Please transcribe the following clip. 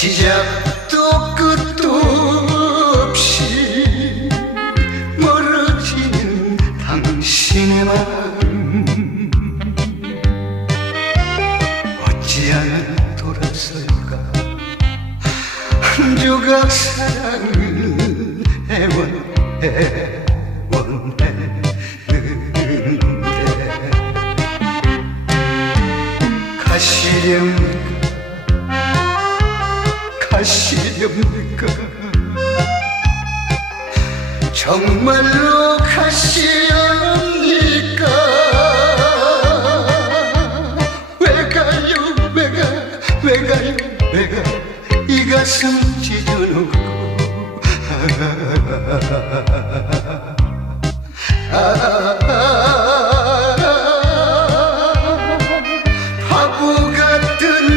시작도 끝도 없이 멀어지는 당신의 마음. 어찌하면 돌아설까? 한 조각 사랑을 애원해 원했는데 가시렵니까 가시렵니까? 정말로 가시렵니까? 왜 가요? 왜 가? 왜 가요? 왜 가? 이 가슴 찢어놓고. 아,